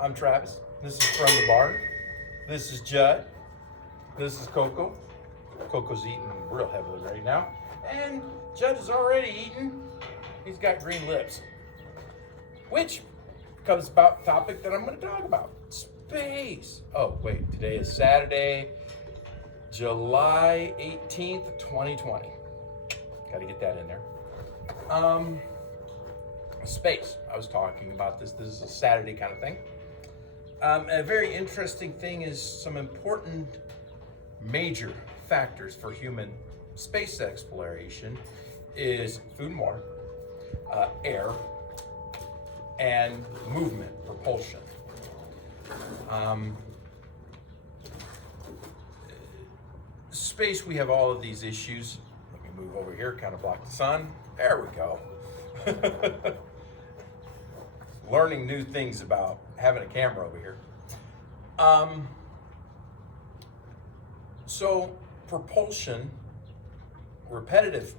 I'm Travis. This is From the Barn. This is Judd. This is Coco. Coco's eating real heavily right now. And Judd is already eating. He's got green lips. Which comes about the topic that I'm going to talk about. Space. Oh, wait. Today is Saturday, July 18th, 2020. Got to get that in there. Space. I was talking about this. This is a Saturday kind of thing. A very interesting thing is some important major factors for human space exploration is food and water, air, and movement, propulsion. Space, we have all of these issues. Let me move over here, kind of block the sun. There we go. Learning new things about having a camera over here. So propulsion, repetitive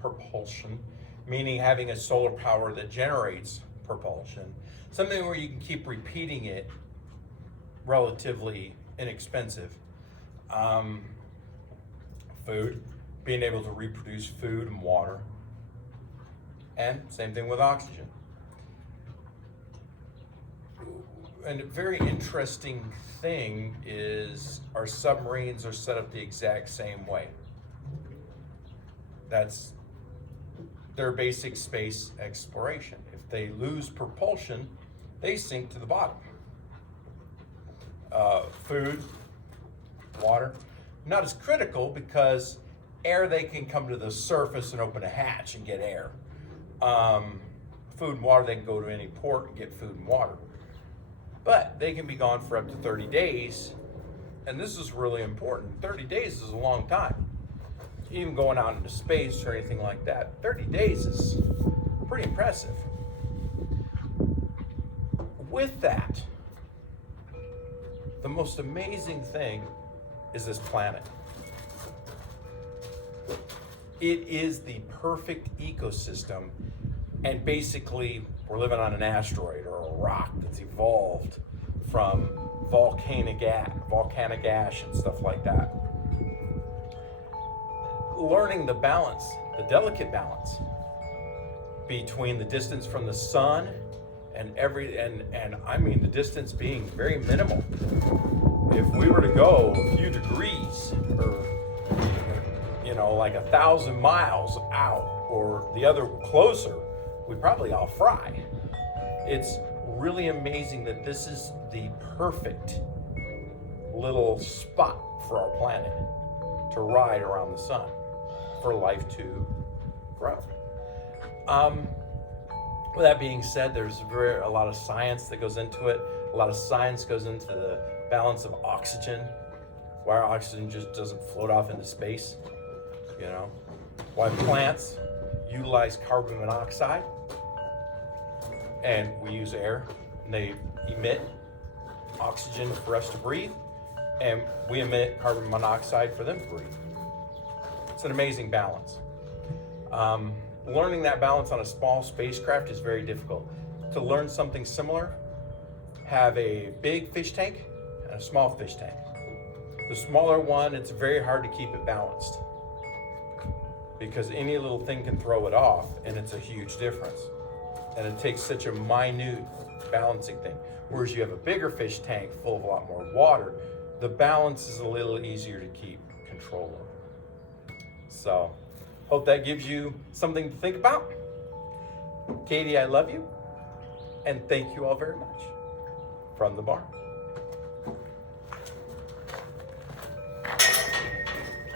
propulsion, meaning having a solar power that generates propulsion, something where you can keep repeating it, relatively inexpensive. Food, being able to reproduce food and water, and same thing with oxygen. And a very interesting thing is our submarines are set up the exact same way. That's their basic space exploration. If they lose propulsion, they sink to the bottom. Food, water, not as critical because air, they can come to the surface and open a hatch and get air. Food and water, they can go to any port and get food and water. But they can be gone for up to 30 days, and this is really important. 30 days is a long time. Even going out into space or anything like that, 30 days is pretty impressive. With that, the most amazing thing is this planet. It is the perfect ecosystem, and basically we're living on an asteroid or a rock that's evolved from volcanic ash and stuff like that. Learning the balance, the delicate balance between the distance from the sun and I mean the distance being very minimal. If we were to go a few degrees or like 1,000 miles out or the other closer, we'd probably all fry. It's really amazing that this is the perfect little spot for our planet to ride around the sun, for life to grow. With that being said, there's a lot of science that goes into it. A lot of science goes into the balance of oxygen, why our oxygen just doesn't float off into space, why plants utilize carbon monoxide and we use air, and they emit oxygen for us to breathe, and we emit carbon monoxide for them to breathe. It's an amazing balance. Learning that balance on a small spacecraft is very difficult. To learn something similar, have a big fish tank and a small fish tank. The smaller one, it's very hard to keep it balanced because any little thing can throw it off, and it's a huge difference. And it takes such a minute balancing thing. Whereas you have a bigger fish tank full of a lot more water, the balance is a little easier to keep control of. So, hope that gives you something to think about. Katie, I love you. And thank you all very much. From the barn.